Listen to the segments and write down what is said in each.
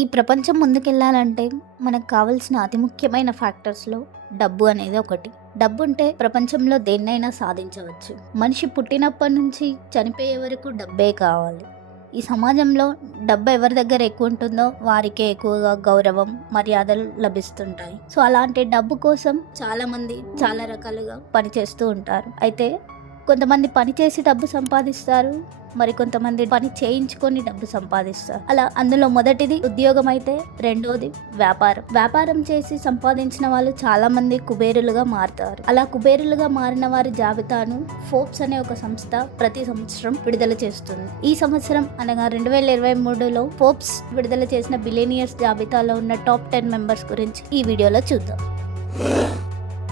ఈ ప్రపంచం ముందుకెళ్ళాలంటే మనకు కావాల్సిన అతి ముఖ్యమైన ఫ్యాక్టర్స్లో డబ్బు అనేది ఒకటి. డబ్బు ఉంటే ప్రపంచంలో దేన్నైనా సాధించవచ్చు. మనిషి పుట్టినప్పటి నుంచి చనిపోయే వరకు డబ్బే కావాలి. ఈ సమాజంలో డబ్బు ఎవరి దగ్గర ఎక్కువ ఉంటుందో వారికే ఎక్కువగా గౌరవం, మర్యాదలు లభిస్తుంటాయి. సో అలాంటి డబ్బు కోసం చాలామంది చాలా రకాలుగా పనిచేస్తూ ఉంటారు. అయితే కొంతమంది పని చేసి డబ్బు సంపాదిస్తారు, మరి కొంతమంది పని చేయించుకొని డబ్బు సంపాదిస్తారు. అలా అందులో మొదటిది ఉద్యోగం అయితే రెండోది వ్యాపారం చేసి సంపాదించిన వాళ్ళు చాలా మంది కుబేరులుగా మారుతారు. అలా కుబేరులుగా మారిన వారి జాబితాను ఫోర్బ్స్ అనే ఒక సంస్థ ప్రతి సంవత్సరం విడుదల చేస్తుంది. ఈ సంవత్సరం అనగా 2023లో ఫోర్బ్స్ విడుదల చేసిన బిలియనియర్స్ జాబితాలో ఉన్న టాప్ 10 మెంబర్స్ గురించి ఈ వీడియోలో చూద్దాం.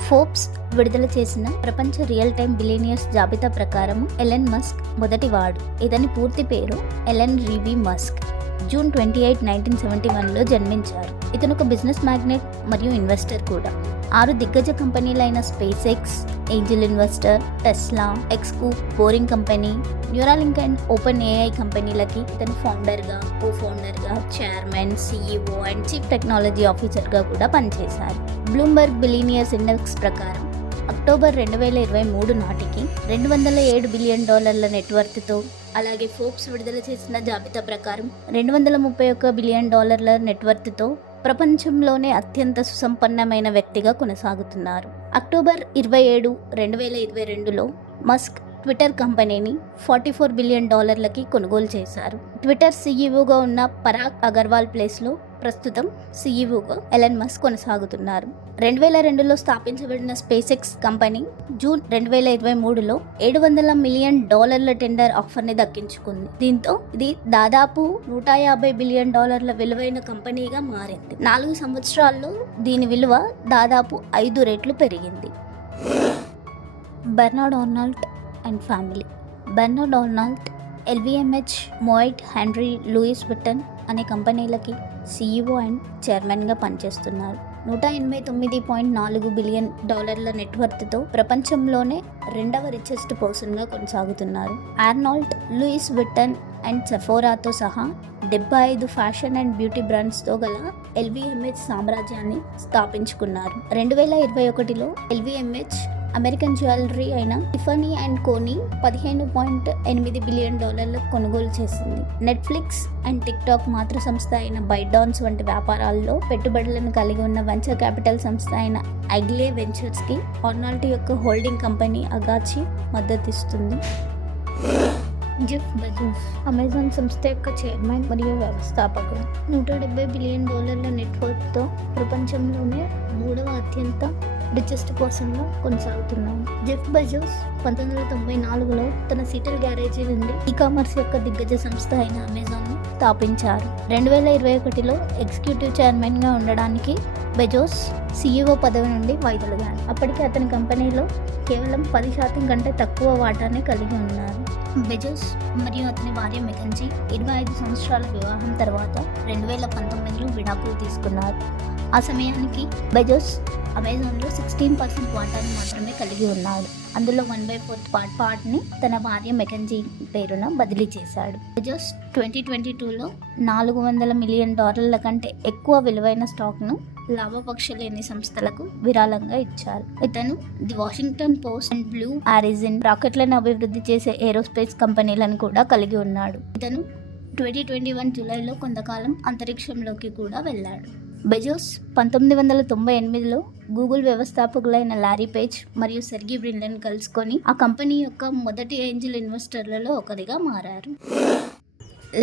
ఫోర్బ్స్ విడుదల చేసిన ప్రపంచ రియల్ టైమ్ బిలియనియర్స్ జాబితా ప్రకారం ఎలన్ మస్క్ మొదటివాడు. ఇతని పూర్తి పేరు ఎలన్ రీవి మస్క్. జూన్ 28, 1971లో జన్మించారు. ఇతను ఒక బిజినెస్ మ్యాగ్నెట్ మరియు ఇన్వెస్టర్ కూడా. 6 దిగ్గజ కంపెనీలైన SpaceX, angel investor, Tesla, ఎక్స్కూప్, boring company, Neuralink and OpenAI కంపెనీలకి ఇతను ఫౌండర్గా, కో-ఫౌండర్గా, chairman, CEO and chief technology ఆఫీసర్గా కూడా పనిచేశారు. బ్లూంబర్గ్ బిలియనియర్స్ ఇండెక్స్ ప్రకారం అక్టోబర్ 2023 నాటికి $207 బిలియన్ నెట్వర్త్తో, అలాగే ఫోర్బ్స్ విడుదల చేసిన జాబితా ప్రకారం $231 బిలియన్ నెట్వర్త్తో ప్రపంచంలోనే అత్యంత సుసంపన్నమైన వ్యక్తిగా కొనసాగుతున్నారు. అక్టోబర్ 27, 2022లో మస్క్ ట్విట్టర్ కంపెనీని $44 బిలియన్ కొనుగోలు చేశారు. ట్విట్టర్ CEOగా ఉన్న పరాగ్ అగర్వాల్ ప్లేస్లో ప్రస్తుతం CEOగా ఎలన్ మస్క్ కొనసాగుతున్నారు. 2002లో స్థాపించబడిన స్పేస్ ఎక్స్ కంపెనీ జూన్ 2023లో $700 మిలియన్ టెండర్ ఆఫర్ని దక్కించుకుంది. దీంతో ఇది దాదాపు $150 బిలియన్ విలువైన కంపెనీగా మారింది. 4 సంవత్సరాల్లో దీని విలువ దాదాపు 5 రెట్లు పెరిగింది. Bernard Arnault and family. Bernard Arnault LVMH, Moet, Hennessy Louis Vuitton అనే కంపెనీలకి CEO అండ్ చైర్మన్గా పనిచేస్తున్నారు. $189.4 బిలియన్ నెట్వర్త్తో ప్రపంచంలోనే 2వ రిచెస్ట్ పర్సన్గా కొనసాగుతున్నారు. ఆర్నాల్డ్ లూయిస్ విట్టన్ అండ్ సెఫోరాతో సహా 75 ఫ్యాషన్ అండ్ బ్యూటీ బ్రాండ్స్తో గల LVMH సామ్రాజ్యాన్ని స్థాపించుకున్నారు. 2021లో LVMH అమెరికన్ జ్యువెలరీ అయిన టిఫనీ అండ్ కోని $15.8 బిలియన్ కొనుగోలు చేసింది. నెట్ఫ్లిక్స్ అండ్ టిక్టాక్ మాతృ సంస్థ అయిన బైడాన్స్ వంటి వ్యాపారాల్లో పెట్టుబడులను కలిగి ఉన్న వెంచర్ క్యాపిటల్ సంస్థ అయిన ఐగ్లే వెంచర్స్కి ఆర్నాల్డ్ యొక్క హోల్డింగ్ కంపెనీ అగాచి మద్దతిస్తుంది. జెఫ్ బెజోస్ అమెజాన్ సంస్థ యొక్క చైర్మన్ మరియు వ్యవస్థాపకుడు. $170 బిలియన్ నెట్వర్క్తో ప్రపంచంలోనే 3వ అత్యంత రిచెస్ట్ పర్సన్గా కొనసాగుతున్నాడు. జెఫ్ బెజోస్ 1994లో తన సీటల్ గ్యారేజీ నుండి ఈ-కామర్స్ యొక్క దిగ్గజ సంస్థ అయిన అమెజాన్ స్థాపించారు. 2021లో ఎగ్జిక్యూటివ్ చైర్మన్గా ఉండడానికి బెజోస్ CEO పదవి నుండి వైదొలిగాడు. అప్పటికి అతని కంపెనీలో కేవలం 10% కంటే తక్కువ వాటాన్ని కలిగి ఉన్నారు. బెజోస్ మరియు అతని భార్య మెకంజీ 25 సంవత్సరాల వివాహం తర్వాత 2019లో విడాకులు తీసుకున్నారు. ఆ సమయానికి బెజోస్ అమెజాన్లో 16% వాటాను మాత్రమే కలిగి ఉన్నాడు. అందులో 1/4 పార్ట్ని తన భార్య మెకంజీ పేరున బదిలీ చేశాడు. బెజోస్ 2022లో $400 మిలియన్ కంటే ఎక్కువ విలువైన స్టాక్ను లాభపక్ష లేని సంస్థలకు విరాళంగా ఇచ్చారు. ఇతను the Washington Post and Blue Origin రాకెట్లను అభివృద్ధి చేసే ఏరోస్పేస్ కంపెనీలను కూడా కలిగి ఉన్నాడు. ఇతను 2021 జూలైలో కొంతకాలం అంతరిక్షంలోకి కూడా వెళ్ళాడు. బెజోస్ 1998లో గూగుల్ వ్యవస్థాపకులైన లారీ పేజ్ మరియు సెర్గీ బ్రిన్లను కలుసుకొని ఆ కంపెనీ యొక్క మొదటి ఏంజల్ ఇన్వెస్టర్లలో ఒకరిగా మారారు.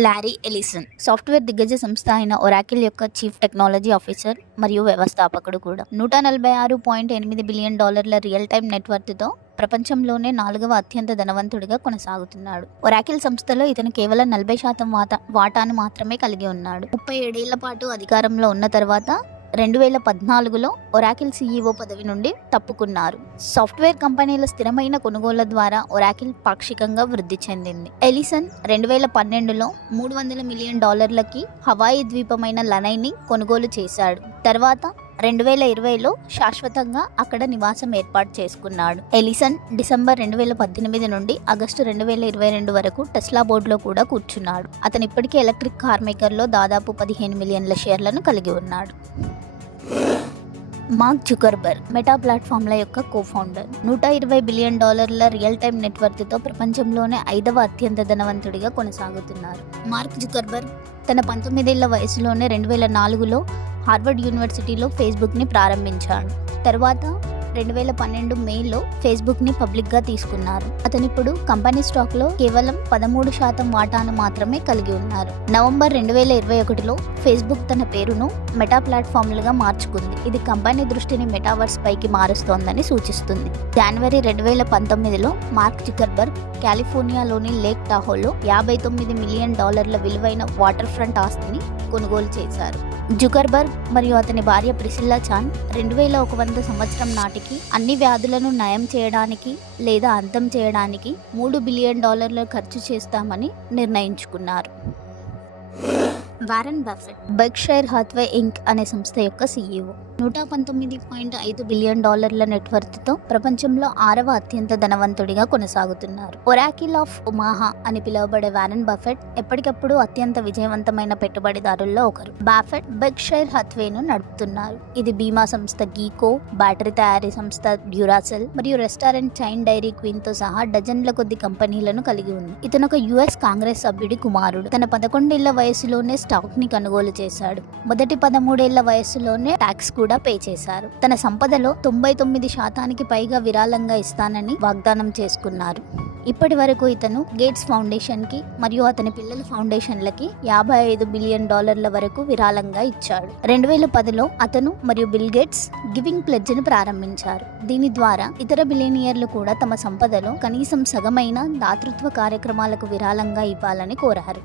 లారీ ఎలిసన్ సాఫ్ట్వేర్ దిగ్గజ సంస్థ అయిన ఒరాకిల్ యొక్క చీఫ్ టెక్నాలజీ ఆఫీసర్ మరియు వ్యవస్థాపకుడు కూడా. $146.8 బిలియన్ రియల్ టైమ్ నెట్వర్త్తో ప్రపంచంలోనే 4వ అత్యంత ధనవంతుడిగా కొనసాగుతున్నాడు. ఒరాకిల్ సంస్థలో ఇతను కేవలం 40% వాటాను మాత్రమే కలిగి ఉన్నాడు. 37 ఏళ్ల పాటు అధికారంలో ఉన్న తర్వాత 2014లో ఒరాకిల్ CEO పదవి నుండి తప్పుకున్నారు. సాఫ్ట్వేర్ కంపెనీల స్థిరమైన కొనుగోళ్ల ద్వారా ఒరాకిల్ పాక్షికంగా వృద్ధి చెందింది. ఎలిసన్ 2012లో $300 మిలియన్ హవాయి ద్వీపమైన లనైని కొనుగోలు చేశాడు. తర్వాత 2020లో శాశ్వతంగా అక్కడ నివాసం ఏర్పాటు చేసుకున్నాడు. ఎలిసన్ డిసెంబర్ 2018 నుండి ఆగస్టు 2022 వరకు టెస్లా బోర్డులో కూడా కూర్చున్నాడు. అతను ఇప్పటికే ఎలక్ట్రిక్ కార్ మేకర్లో దాదాపు 15 మిలియన్ల షేర్లను కలిగి ఉన్నాడు. మార్క్ జుకర్బర్గ్ మెటా ప్లాట్ఫామ్ల యొక్క కో-ఫౌండర్. $120 బిలియన్ రియల్ టైమ్ నెట్వర్క్తో ప్రపంచంలోనే 5వ అత్యంత ధనవంతుడిగా కొనసాగుతున్నారు. మార్క్ జుకర్బర్గ్ తన 19 ఏళ్ల వయసులోనే 2004లో హార్వర్డ్ యూనివర్సిటీలో ఫేస్బుక్ని ప్రారంభించాడు. తర్వాత 2012 మేలో ఫేస్బుక్ని పబ్లిక్గా తీసుకున్నారు. అతను ఇప్పుడు కంపెనీ స్టాక్లో కేవలం 13% వాటాను మాత్రమే కలిగి ఉన్నారు. నవంబర్ 2021లో ఫేస్బుక్ తన పేరును మెటా ప్లాట్ఫామ్లుగా మార్చుకుంది. ఇది కంపెనీ దృష్టిని మెటావర్స్ పైకి మారుస్తోందని సూచిస్తుంది. జనవరి 2019లో మార్క్ జుకర్బర్గ్ కాలిఫోర్నియాలోని లేక్ టాహోలో $59 మిలియన్ విలువైన వాటర్ ఫ్రంట్ ఆస్తిని కొనుగోలు చేశారు. జుకర్బర్గ్ మరియు అతని భార్య ప్రిసిల్లా చాన్ 2100 సంవత్సరం నాటికి అన్ని వ్యాధులను నయం చేయడానికి లేదా అంతం చేయడానికి $3 బిలియన్ ఖర్చు చేస్తామని నిర్ణయించుకున్నారు. వారెన్ బఫెట్ బెర్క్షైర్ హాత్వే ఇంక్ అనే సంస్థ యొక్క CEO. $119.5 బిలియన్ నెట్వర్త్తో ప్రపంచంలో 6వ అత్యంత ధనవంతుడిగా కొనసాగుతున్నారు. ఒరాకిల్ ఆఫ్ ఒమాహా అని పిలువబడే వారెన్ బఫెట్ ఎప్పటికప్పుడు అత్యంత విజయవంతమైన పెట్టుబడిదారుల్లో ఒకరు. బఫెట్ బెర్క్షైర్ హాత్వేను నడుపుతున్నారు. ఇది బీమా సంస్థ గీకో, బ్యాటరీ తయారీ సంస్థ డ్యూరాసెల్ మరియు రెస్టారెంట్ చైన్ డైరీ క్వీన్తో సహా డజన్ల కొద్ది కంపెనీలను కలిగి ఉంది. ఇతను ఒక US కాంగ్రెస్ సభ్యుడి కుమారుడు. తన 11 ఏళ్ల వయసులోనే స్టాక్ ని కొనుగోలు చేశాడు. మొదటి 13 ఏళ్ల వయసులోనే ట్యాక్స్ కూడా పే చేశారు. తన సంపదలో 99% పైగా విరాళంగా ఇస్తానని వాగ్దానం చేసుకున్నారు. ఇప్పటి వరకు ఇతను గేట్స్ ఫౌండేషన్ కి మరియు అతని పిల్లల ఫౌండేషన్లకి $55 బిలియన్ వరకు విరాళంగా ఇచ్చాడు. 2010లో అతను మరియు బిల్ గేట్స్ గివింగ్ ప్లెడ్జ్ ని ప్రారంభించారు. దీని ద్వారా ఇతర బిలియనియర్లు కూడా తమ సంపదలో కనీసం సగమైన దాతృత్వ కార్యక్రమాలకు విరాళంగా ఇవ్వాలని కోరారు.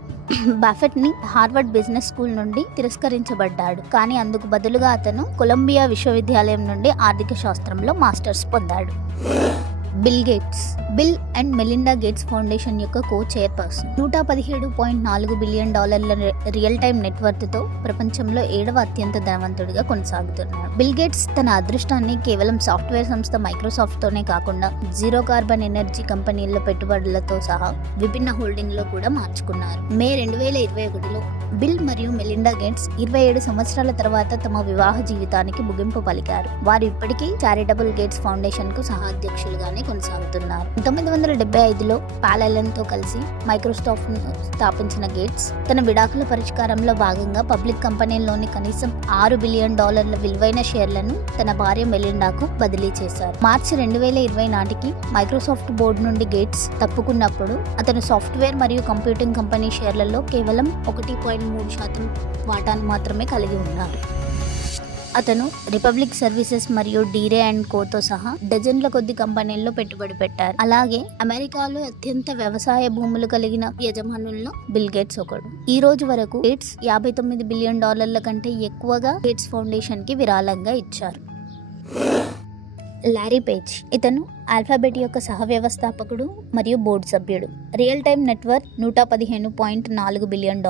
బఫెట్ ని హార్వర్డ్ బిజినెస్ స్కూల్ నుండి తిరస్కరించబడ్డాడు, కానీ అందుకు బదులుగా అతను కొలంబియా విశ్వవిద్యాలయం నుండి ఆర్థిక శాస్త్రంలో మాస్టర్స్ పొందాడు. Bill gates bill and Melinda gates foundation యొక్క కో-చైర్పర్సన్. $117.4 బిలియన్ రియల్ టైమ్ నెట్వర్క్తో ప్రపంచంలో 7వ అత్యంత ధనవంతుడిగా కొనసాగుతున్నాడు. బిల్ గేట్స్ తన అదృష్టాన్ని కేవలం సాఫ్ట్వేర్ సంస్థ మైక్రోసాఫ్ట్తోనే కాకుండా జీరో కార్బన్ ఎనర్జీ కంపెనీల్లో పెట్టుబడులతో సహా విభిన్న హోల్డింగ్లో కూడా మార్చుకున్నారు. మే 2021లో బిల్ మరియు మెలిండా గేట్స్ 27 సంవత్సరాల తర్వాత తమ వివాహ జీవితానికి ముగింపు పలికారు. వారు ఇప్పటికీ చారిటబుల్ గేట్స్ ఫౌండేషన్ కు సహాధ్యక్షులుగానే కొనసాగుతున్నారు. 1975లో పాల్ అలెన్ తో కలిసి మైక్రోసాఫ్ట్ ను స్థాపించిన గేట్స్ తన విడాకుల పరిష్కారంలో భాగంగా పబ్లిక్ కంపెనీల్లోని కనీసం $6 బిలియన్ విలువైన షేర్లను తన భార్య మెలిండాకు బదిలీ చేశారు. మార్చి 2020 నాటికి మైక్రోసాఫ్ట్ బోర్డు నుండి గేట్స్ తప్పుకున్నప్పుడు అతను సాఫ్ట్వేర్ మరియు కంప్యూటింగ్ కంపెనీ షేర్లలో కేవలం 1.3% వాటాను మాత్రమే కలిగి ఉన్నారు. అతను రిపబ్లిక్ సర్వీసెస్ మరియు డీరే అండ్ కోతో సహా డజన్ల కొద్ది కంపెనీల్లో పెట్టుబడి పెట్టారు. అలాగే అమెరికాలో అత్యంత వ్యవసాయ భూములు కలిగిన యజమానుల్లో బిల్ గేట్స్ ఒకడు. ఈ రోజు వరకు గేట్స్ $59 బిలియన్ కంటే ఎక్కువగా గేట్స్ ఫౌండేషన్ కి విరాళంగా ఇచ్చారు. లారీ పేజ్ ఇతను ఆల్ఫాబెట్ యొక్క సహ వ్యవస్థాపకుడు మరియు బోర్డు సభ్యుడు. రియల్ టైమ్ నెట్వర్క్ $115.4 బిలియన్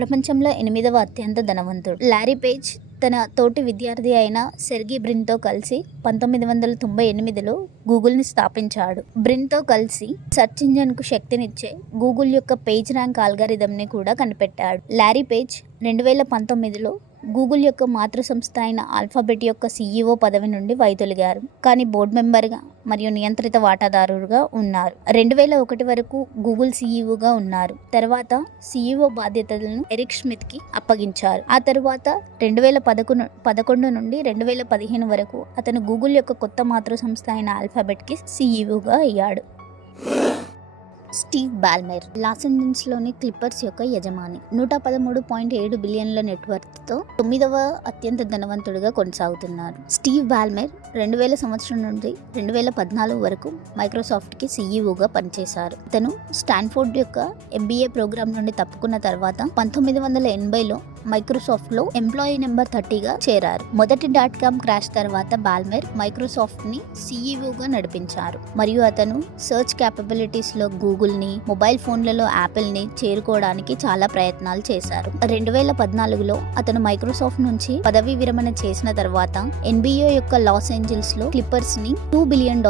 ప్రపంచంలో 8వ అత్యంత ధనవంతుడు. లారీ పేజ్ తన తోటి విద్యార్థి అయిన సెర్గీ బ్రిన్తో కలిసి 1998లో గూగుల్ని స్థాపించాడు. బ్రిన్తో కలిసి సెర్చ్ ఇంజిన్కు శక్తినిచ్చే గూగుల్ యొక్క పేజ్ ర్యాంక్ ఆల్గారిథంని కూడా కనిపెట్టాడు. లారీ పేజ్ 2019లో గూగుల్ యొక్క మాతృ సంస్థ అయిన ఆల్ఫాబెట్ యొక్క CEO పదవి నుండి వైదొలిగారు, కానీ బోర్డు మెంబర్గా మరియు నియంత్రిత వాటాదారుగా ఉన్నారు. 2001 వరకు గూగుల్ CEOగా ఉన్నారు. తర్వాత CEO బాధ్యతలను ఎరిక్ స్మిత్ కి అప్పగించారు. ఆ తర్వాత 2011 నుండి 2015 వరకు అతను గూగుల్ యొక్క కొత్త మాతృ సంస్థ అయిన ఆల్ఫాబెట్ కి CEOగా అయ్యాడు. స్టీవ్ బాల్మెర్ లాస్ ఏంజల్స్లోని క్లిప్పర్స్ యొక్క యజమాని. $113.7 బిలియన్ నెట్వర్క్తో 9వ అత్యంత ధనవంతుడిగా కొనసాగుతున్నారు. స్టీవ్ బాల్మెర్ 2000 సంవత్సరం నుండి 2014 వరకు మైక్రోసాఫ్ట్కి CEOగా పనిచేశారు. అతను స్టాన్ఫోర్డ్ యొక్క MBA ప్రోగ్రాం నుండి తప్పుకున్న తర్వాత 1980లో మైక్రోసాఫ్ట్లో ఎంప్లాయీ నెంబర్ 30గా చేరారు. మొదటి .com క్రాష్ తర్వాత బాల్మెర్ మైక్రోసాఫ్ట్ని CEOగా నడిపించారు మరియు అతను సెర్చ్ క్యాపబిలిటీస్లో గూగుల్, గూగుల్ని, మొబైల్ ఫోన్లలో యాపిల్ని చేరుకోవడానికి చాలా ప్రయత్నాలు చేశారు. 2014లో అతను మైక్రోసాఫ్ట్ నుంచి పదవీ విరమణ చేసిన తర్వాత NBA యొక్క లాస్ ఏంజల్స్ లో క్లిప్పర్స్ ని $2 బిలియన్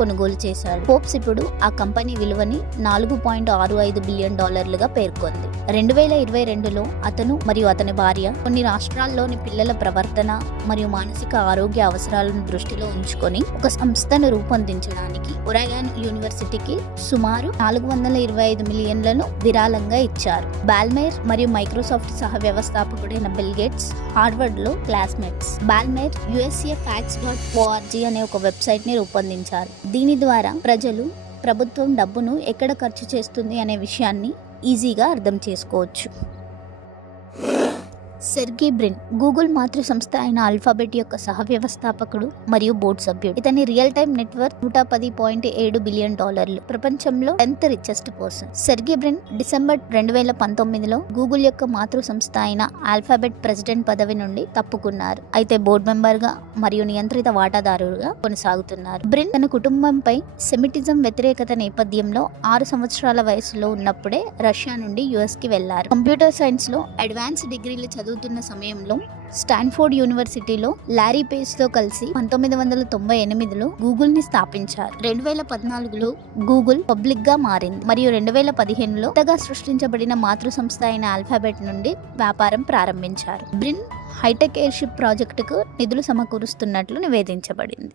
కొనుగోలు చేశాడు. ఫోర్బ్స్ ఇప్పుడు ఆ కంపెనీ విలువని $4.65 బిలియన్ గా పేర్కొంది. 2022లో అతను మరియు అతని భార్య కొన్ని రాష్ట్రాల్లోని పిల్లల ప్రవర్తన మరియు మానసిక ఆరోగ్య అవసరాలను దృష్టిలో ఉంచుకొని ఒక సంస్థను రూపొందించడానికి ఒరెగాన్ యూనివర్సిటీకి సుమారు $425 మిలియన్లను విరాళంగా ఇచ్చారు. బాల్మేర్ మరియు మైక్రోసాఫ్ట్ సహ వ్యవస్థాపకుడైన బిల్ గేట్స్ హార్వర్డ్ లో క్లాస్మేట్స్. బాల్మేర్ usafacts.org అనే ఒక వెబ్సైట్ ని రూపొందించారు. దీని ద్వారా ప్రజలు ప్రభుత్వం డబ్బును ఎక్కడ ఖర్చు చేస్తుంది అనే విషయాన్ని ఈజీగా అర్థం చేసుకోవచ్చు. సెర్గీ బ్రిన్ గూగుల్ మాతృ సంస్థ అయిన ఆల్ఫాబెట్ యొక్క సహ వ్యవస్థాపకుడు మరియు బోర్డు సభ్యుడు. ఇతని రియల్ టైమ్ నెట్వర్క్ $110.7 బిలియన్. ప్రపంచంలో 10th richest person. Sergey Brin December 2019లో గూగుల్ యొక్క మాతృ సంస్థ అయిన ఆల్ఫాబెట్ ప్రెసిడెంట్ పదవి నుండి తప్పుకున్నారు. అయితే బోర్డు మెంబర్ గా మరియు నియంత్రిత వాటాదారుగా కొనసాగుతున్నారు. బ్రిన్ తన కుటుంబంపై సెమిటిజం వ్యతిరేకత నేపథ్యంలో 6 సంవత్సరాల వయసులో ఉన్నప్పుడే రష్యా నుండి US కి వెళ్లారు. కంప్యూటర్ సైన్స్ లో అడ్వాన్స్ డిగ్రీలు చదువుతున్న సమయంలో స్టాన్ఫోర్డ్ యూనివర్సిటీలో లారీ పేజ్ తో కలిసి 1998లో గూగుల్ ని స్థాపించారు. 2014లో గూగుల్ పబ్లిక్ గా మారింది మరియు 2015లో కొత్తగా సృష్టించబడిన మాతృ సంస్థ అయిన ఆల్ఫాబెట్ నుండి వ్యాపారం ప్రారంభించారు. బ్రిన్ హైటెక్ ఎయిర్షిప్ ప్రాజెక్టుకు నిధులు సమకూరుస్తున్నట్లు నివేదించబడింది.